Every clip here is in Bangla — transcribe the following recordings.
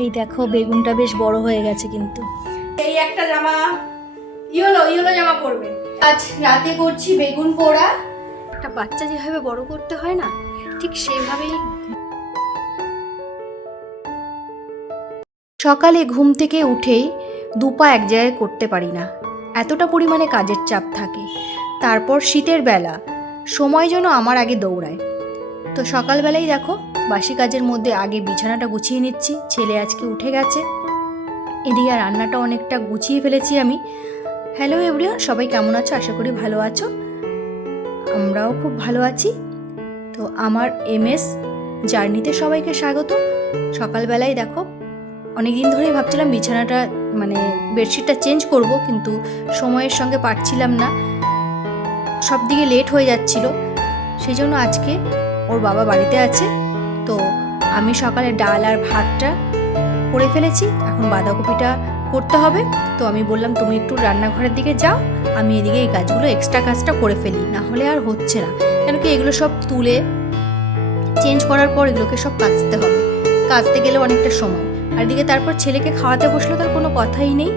এই দেখো বেগুনটা বেশ বড় হয়ে গেছে কিন্তু। এই একটা জামা ইয়েলো ইয়েলো জামা পরবে। আজ রাতে করছি বেগুন পোড়া। একটা বাচ্চা যেভাবে বড় করতে হয় না ঠিক সেভাবেই সকালে ঘুম থেকে উঠেই দুপা এক জায়গায় করতে পারি না। এতটা পরিমাণে কাজের চাপ থাকে। তারপর শীতের বেলা সময় যেন আমার আগে দৌড়ায়। তো সকালবেলাই দেখো, বাসি কাজের মধ্যে আগে বিছানাটা গুছিয়ে নিচ্ছি, ছেলে আজকে উঠে গেছে। এদিকে রান্নাটা অনেকটা গুছিয়ে ফেলেছি আমি। হ্যালো এভরিওয়ান সবাই কেমন আছো? আশা করি ভালো আছো। আমরাও খুব ভালো আছি। তো আমার এমএস জার্নিতে সবাইকে স্বাগত। সকালবেলায় দেখো অনেক দিন ধরেই ভাবছিলাম বিছানাটা মানে বেডশিটটা চেঞ্জ করব, কিন্তু সময়ের সঙ্গে পারছিলাম না। সব দিকে লেট হয়ে যাচ্ছিল। সেই জন্য আজকে ওর বাবা বাড়িতে আছে। তো আমি সকালে ডাল আর ভাতটা করে ফেলেছি। এখন বাঁধাকপিটা করতে হবে। তো আমি বললাম, তুমি একটু রান্নাঘরের দিকে যাও। আমি এদিকে এই কাজগুলো এক্সট্রা কাজটা করে ফেলি। না হলে আর হচ্ছে না। কেন কি এগুলো সব তুলে চেঞ্জ করার পর এগুলোকে সব কাচতে হবে। কাচতে গেলে অনেকটা সময়। আর এদিকে তারপর ছেলেকে খাওয়াতে বসলে তার কোনো কথাই নেই।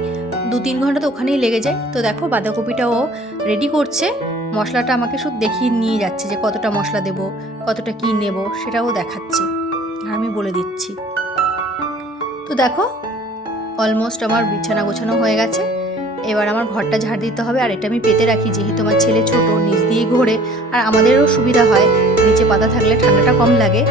দু তিন ঘণ্টা তো ওখানেই লেগে যায়। তো দেখো, বাঁধাকপিটাও রেডি করছে। মশলাটা আমাকে শুধু দেখিয়ে নিয়ে যাচ্ছে যে কতটা মশলা দেব, কতটা কী নেব সেটাও দেখাচ্ছে। আর আমি বলে দিচ্ছি। তো দেখো অলমোস্ট আমার বিছানা গোছানো হয়ে গেছে। এবার আমার ঘরটা ঝাড় দিতে হবে আর এটা আমি পেতে রাখি, যেহেতু আমার ছেলে ছোট, নিচ দিয়ে ঘোরে। আর আমাদেরও সুবিধা হয়, নিচে পাতা থাকলে ঠান্ডাটা কম লাগে।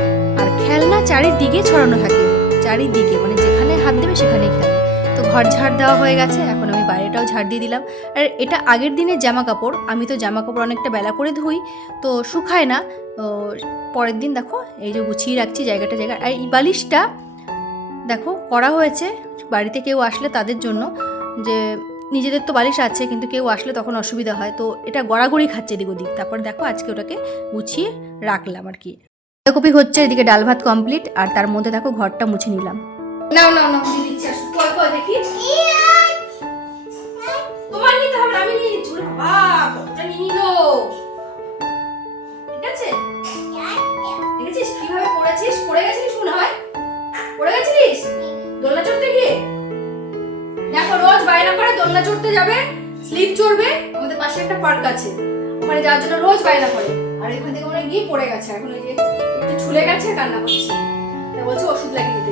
আর খেলনা চারিদিকে ছড়ানো থাকে, চারিদিকে মানে যেখানে হাত দেবে সেখানেই খেলবে তো ঘর ঝাড় দেওয়া হয়ে গেছে, এখন আমি বাইরেটাও ঝাড় দিয়ে দিলাম। আর এটা আগের দিনের জামা কাপড় আমি তো জামা কাপড় অনেকটা বেলা করে ধুই, তো শুকায় না। তো পরের দিন দেখো, এই যে গুছিয়ে রাখছি জায়গাটা জায়গা। আর এই বালিশটা দেখো, করা হয়েছে, বাড়িতে কেউ আসলে তাদের জন্য, যে নিজেদের তো বালিশ আছে, কিন্তু কেউ আসলে তখন অসুবিধা হয়। তো এটা গড়াগড়ি খাচ্ছে এদিক ওদিক। তারপর দেখো, আজকে ওটাকে গুছিয়ে রাখলাম আর কি। বাঁধাকপি হচ্ছে, এদিকে ডাল ভাত কমপ্লিট আর তার মধ্যে দেখো, ঘরটা মুছে নিলাম। নাও নাও নাও দেখি? তোমার নিতে হবে আমি নিয়ে নিচ্ছি। বাবা নিয়ে নিল। ঠিক আছে? দেখেছিস কীভাবে পড়েছিস? পড়ে গেছিলিস মনে হয়? পড়ে গেছিলিস? দোলনা চড়তে গিয়ে? দেখো, রোজ বায়না করে দোলনা চড়তে যাবে, স্লিপ চড়বে, আমাদের পাশে একটা পার্ক আছে। ওখানে যাওয়ার জন্য রোজ বায়না করে। আর এখান থেকে মনে গিয়ে পড়ে গেছে। এখন ওই যে একটু ছুলে গেছে, কান্না করছে। বলছে ওষুধ লাগিয়ে দিতে।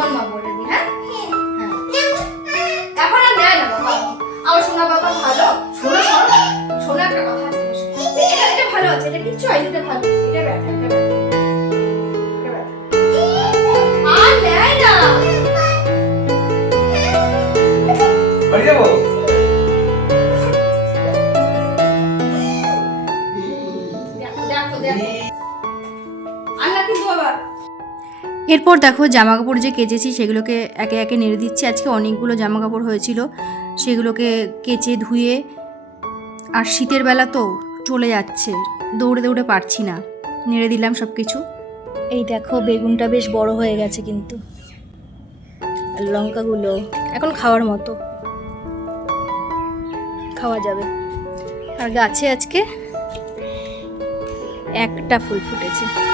Obama এরপর দেখো জামা কাপড় যে কেচেছি সেগুলোকে একে একে নেড়ে দিচ্ছি। আজকে অনেকগুলো জামা কাপড় হয়েছিল, সেগুলোকে কেচে ধুয়ে, আর শীতের বেলা তো চলে যাচ্ছে, দৌড়ে দৌড়ে পারছি না। নেড়ে দিলাম সব কিছু এই দেখো, বেগুনটা বেশ বড় হয়ে গেছে কিন্তু। লঙ্কাগুলো এখন খাওয়ার মতো। খাওয়া যাবে। আর গাছে আজকে একটা ফুল ফুটেছে।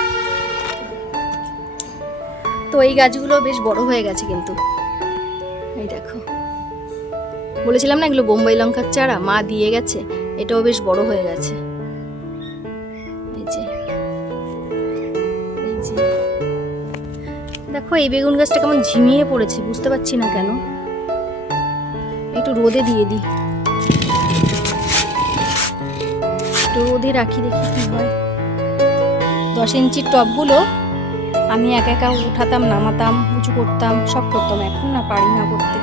তো এই গাছগুলো বেশ বড় হয়ে গেছে কিন্তু। এই দেখো। বলেছিলাম না এগুলো বোম্বাই লঙ্কার চারা? মা দিয়ে গেছে। এটাও বেশ বড় হয়ে গেছে। দেখো, এই বেগুন গাছটা কেমন ঝিমিয়ে পড়েছে, বুঝতে পারছি না কেন। একটু রোদে দিয়ে দিই। একটু রোদে রাখি দেখি কি হয়। দশ ইঞ্চির টবগুলো আমি একা একা উঠাতাম, নামাতাম, উঁচু করতাম, সব করতাম। এখন না পারি না করতে।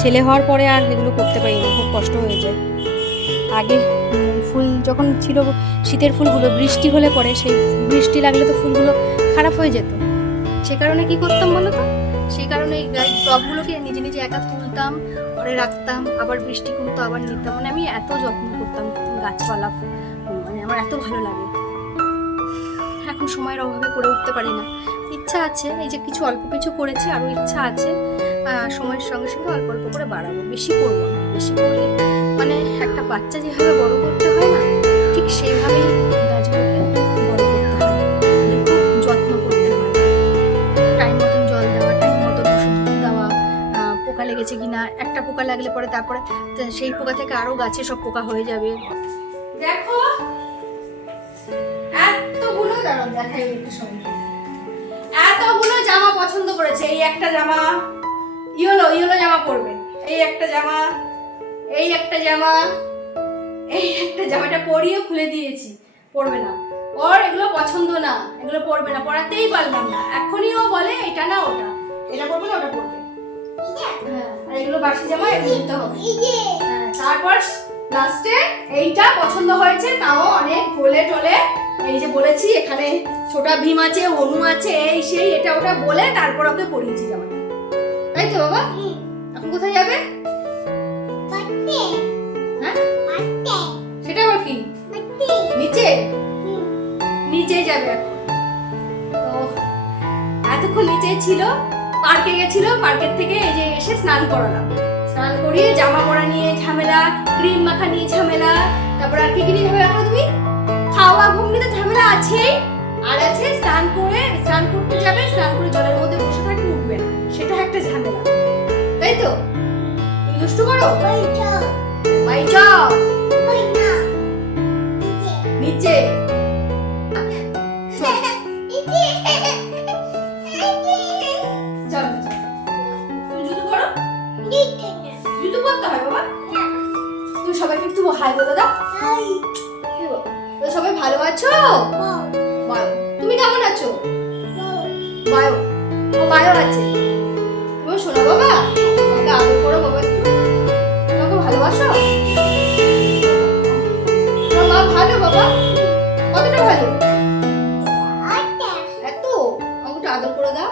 ছেলে হওয়ার পরে আর এগুলো করতে পারি না, খুব কষ্ট হয়ে যায়। আগে ফুল যখন ছিল, শীতের ফুলগুলো, বৃষ্টি হলে পরে সেই বৃষ্টি লাগলে তো ফুলগুলো খারাপ হয়ে যেত। সে কারণে কি করতাম বলো তো? সেই কারণে এই টবগুলোকে নিজে নিজে একা তুলতাম, ঘরে রাখতাম, আবার বৃষ্টি কমতো, আবার নিতাম। মানে আমি এত যত্ন করতাম গাছপালা মানে আমার এত ভালো লাগে। এখন সময়ের অভাবে করে উঠতে পারি না। ইচ্ছা আছে, এই যে কিছু অল্প কিছু করেছি, আরও ইচ্ছা আছে সময়ের সঙ্গে সঙ্গে অল্প অল্প করে বাড়াবো। বেশি করব না, বেশি করলে মানে একটা বাচ্চা যেভাবে বড় করতে হয় না, ঠিক সেইভাবেই হয়। টাইম মতন জল দেওয়া, টাইম মতন দেওয়া পোকা লেগেছে কিনা, একটা পোকা লাগলে পরে তারপরে সেই পোকা থেকে আরও গাছে সব পোকা হয়ে যাবে। এতগুলো দাঁড়াও দেখাই একটু সময় এতগুলো জামা পছন্দ করেছে। এই একটা জামা ইয়েলো ইয়েলো জামা পরবে। এই একটা জামা এই একটা জামা এই একটা জামাটা পরিয়ে খুলে দিয়েছি। পরবে না। ওর এগুলো পছন্দ না। এগুলো পরবে না। পরাতেই পারলাম না। এখনই ও বলে এটা না ওটা। এটা পরবে না ওটা পরবে। হ্যাঁ আর এগুলো বাসি জামা এগুলো হবে। হ্যাঁ, তারপর লাস্টে এইটা পছন্দ হয়েছে তাও অনেক বলে টলে। এই যে বলেছি এখানে ছোটা ভীম আছে অনু আছে এই সেই এটা ওটা বলে তারপর ওকে পরিয়েছি জামাটা তাই তো বাবা? এখন কোথায় যাবে? হ্যাঁ? সেটা আবার কি? নিচে? নিচে যাবে তো এতক্ষণ নিচে ছিল পার্কে গেছিল পার্কের থেকে এই যে এসে স্নান করালাম। স্নান করিয়ে জামা পড়া নিয়ে ঝামেলা, ক্রিম মাখা নিয়ে ঝামেলা, তারপর আর কি কি নিয়ে ঝামেলা তুমি? খাওয়া ঘুমনি তো ঝামেলা আছেই আর আছে স্নান করে, স্নান করতে যাবে, স্নান করে জলের মধ্যে বসে থাকবে উঠবে না, সেটা একটা ঝামেলা, তাই তো? তুমি দুষ্টু করো? সবাইকে একটু হাই বলে দাও? সবাই ভালো আছো? বায়ো তুমি কেমন আছো? বায়ো ও বায়ো আছে। তুমি শোনো বাবা? আমাকে আদর করো বাবা একটু। তোমাকে ভালোবাসো? তোমার মা ভালো বাবা? কতটা ভালো? এত? আমাকে একটু আদর করে দাও।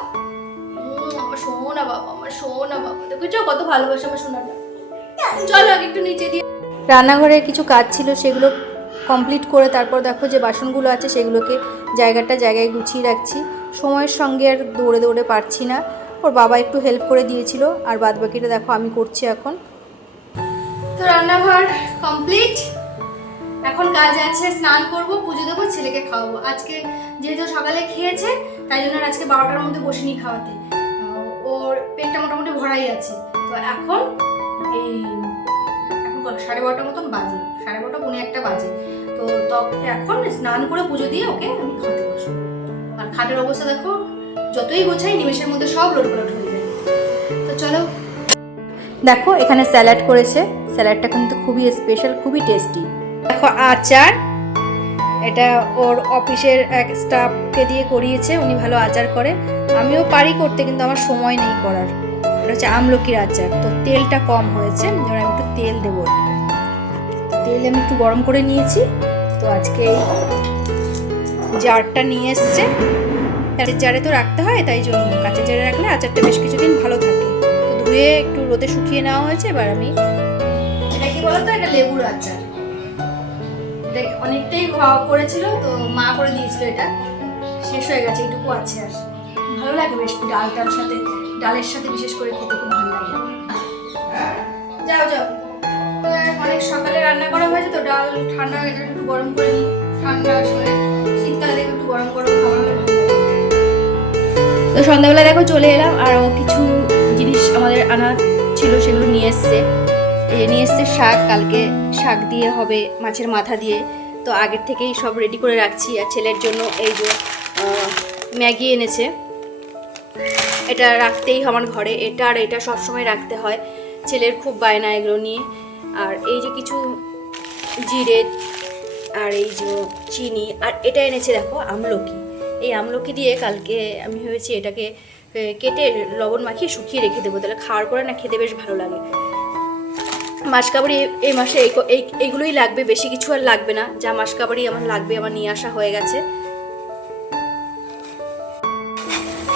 উম, আমার সোনা বাবা আমার সোনা বাবা। দেখেছ কত ভালোবাসে আমার সোনাটা? চলো আগে একটু নিচে দিয়ে রান্নাঘরে কিছু কাজ ছিল, সেগুলো কমপ্লিট করে তারপর দেখো যে বাসনগুলো আছে, সেগুলোকে জায়গাটা জায়গায় গুছিয়ে রাখছি। সময়ের সঙ্গে আর দৌড়ে দৌড়ে পারছি না। ওর বাবা একটু হেল্প করে দিয়েছিল, আর বাদ বাকিটা দেখো আমি করছি এখন। তো রান্নাঘর কমপ্লিট এখন কাজ আছে, স্নান করব, পুজো দেবো, ছেলেকে খাওয়াবো। আজকে যেহেতু সকালে খেয়েছে, তাই জন্য আজকে বারোটার মধ্যে বসিনি খাওয়াতে। ওর পেটটা মোটামুটি ভরাই আছে। তো এখন এই সাড়ে বারোটার মতন বাজে, সাড়ে বারোটা পৌনে একটা বাজে। তো এখন স্নান করে পুজো দিয়ে ওকে আমি খাওয়াতে বসবো। আর খাটের অবস্থা দেখো, যতই গোছাই নিমেষের মধ্যে সব লোটপালট হয়ে যায়। তো চলো। দেখো, এখানে স্যালাড করেছে। স্যালাডটা কিন্তু খুবই স্পেশাল খুবই টেস্টি দেখো, আচার। এটা ওর অফিসের এক স্টাফকে দিয়ে করিয়েছে, উনি ভালো আচার করে। আমিও পারি করতে, কিন্তু আমার সময় নেই করার। এটা হচ্ছে আমলকির আচার। তো তেলটা কম হয়েছে, এবার আমি একটু তেল দেবো। তেল আমি একটু গরম করে নিয়েছি। তো আজকে জারটা নিয়ে এসছে। কাঁচের জারে তো রাখতে হয়, তাই জন্য কাঁচের জারে রাখলে আচারটা বেশ কিছুদিন ভালো থাকে। তো ধুয়ে একটু রোদে শুকিয়ে নেওয়া হয়েছে, এবার আমি এটা কি বলতো? এটা লেবুর আচার। এটা অনেকটাই খাওয়া করেছিল, তো মা করে দিয়েছিল এটা। শেষ হয়ে গেছে, এইটুকু আছে আর। ভালো লাগে বেশ ডালটার সাথে, ডালের সাথে বিশেষ করে খেতে, খুব ভালো লাগে। যাও যাও। অনেক সকালে রান্না করা হয়েছে তো ডাল ঠান্ডা একটু গরম করে নিই। ঠান্ডা সময় শীতকালে একটু গরম গরম তো সন্ধ্যাবেলা দেখো চলে এলাম, আর ও কিছু জিনিস আমাদের আনা ছিল সেগুলো নিয়ে এসছে। নিয়ে এসছে শাক, কালকে শাক দিয়ে হবে মাছের মাথা দিয়ে। তো আগের থেকেই সব রেডি করে রাখছি, আর ছেলের জন্য এই যে ম্যাগি এনেছে। এটা রাখতেই আমার ঘরে, এটা আর এটা সবসময় রাখতে হয়। ছেলের খুব বায়না এগুলো নিয়ে। আর এই যে কিছু জিরে আর এই যে চিনি, আর এটা এনেছে দেখো আমলকি। এই আমলকি দিয়ে কালকে আমি ভেবেছি এটাকে কেটে লবণ মাখিয়ে শুকিয়ে রেখে দেবো। তাহলে খাওয়ার পরে না খেতে বেশ ভালো লাগে। মাসকাবাড়ি এই মাসে এই এইগুলোই লাগবে, বেশি কিছু আর লাগবে না। যা মাসকাবাড়ি আমার লাগবে, আমার নিয়ে আসা হয়ে গেছে।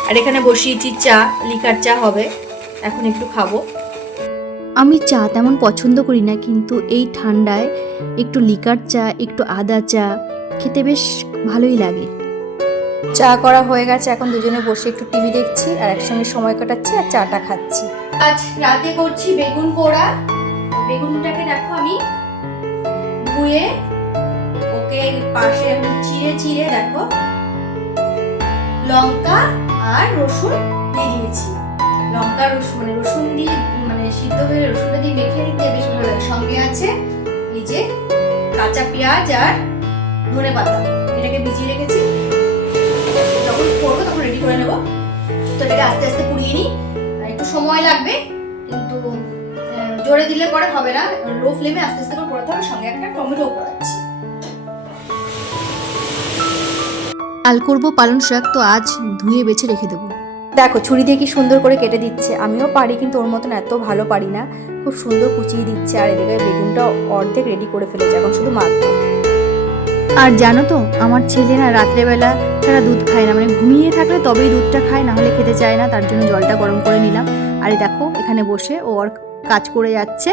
আর এখানে বসিয়েছি চা, লিকার চা হবে। এখন একটু খাব। আমি চা তেমন পছন্দ করি না কিন্তু এই ঠান্ডায় একটু লিকার চা একটু আদা চা খেতে বেশ ভালোই লাগে। চা করা হয়ে গেছে এখন দুজনে বসে একটু টিভি দেখছি আর একসঙ্গে সময় কাটাচ্ছি আর চাটা খাচ্ছি। আজ রাতে করছি বেগুন পোড়া। বেগুনটাকে দেখো আমি ধুয়ে ওকে পাশে চিড়ে চিড়ে দেখো লঙ্কা আর রসুন দিয়ে দিয়েছি। লঙ্কা রসুন মানে রসুন দিয়ে মানে সিদ্ধ হয়ে রসুনটা দিয়ে মেখে দিতে বেশ ভালো লাগে। সঙ্গে আছে এই যে কাঁচা পেঁয়াজ আর ধনে পাতা। এটাকে ভিজিয়ে রেখেছি। যখন করব তখন রেডি করে নেব। তো এটাকে আস্তে আস্তে পুড়িয়ে নিই। একটু সময় লাগবে, কিন্তু জোরে দিলে পরে হবে না। লো ফ্লেমে আস্তে আস্তে করে পোড়াতে হবে। সঙ্গে একটা টমেটো পোড়াচ্ছি। কাল করব পালং শাক তো আজ ধুয়ে বেছে রেখে দেবো। দেখো, ছুরি দিয়ে কি সুন্দর করে কেটে দিচ্ছে। আমিও পারি, কিন্তু ওর মতন এত ভালো পারি না। খুব সুন্দর কুচিয়ে দিচ্ছে, আর এদিকে বেগুনটা অর্ধেক রেডি করে ফেলেছে, এখন শুধু মাখবো। আর জানো তো, আমার ছেলে না রাত্রেবেলা ছাড়া দুধ খায় না। মানে ঘুমিয়ে থাকলে তবেই দুধটা খায়, না হলে খেতে চায় না, তার জন্য জলটা গরম করে নিলাম। আর দেখো, এখানে বসে ও ওর কাজ করে যাচ্ছে,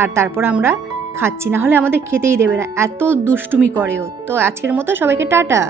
আর তারপর আমরা খাচ্ছি। না হলে আমাদের খেতেই দেবে না। এত দুষ্টুমি করে ও। তো আজকের মতো সবাইকে টাটা।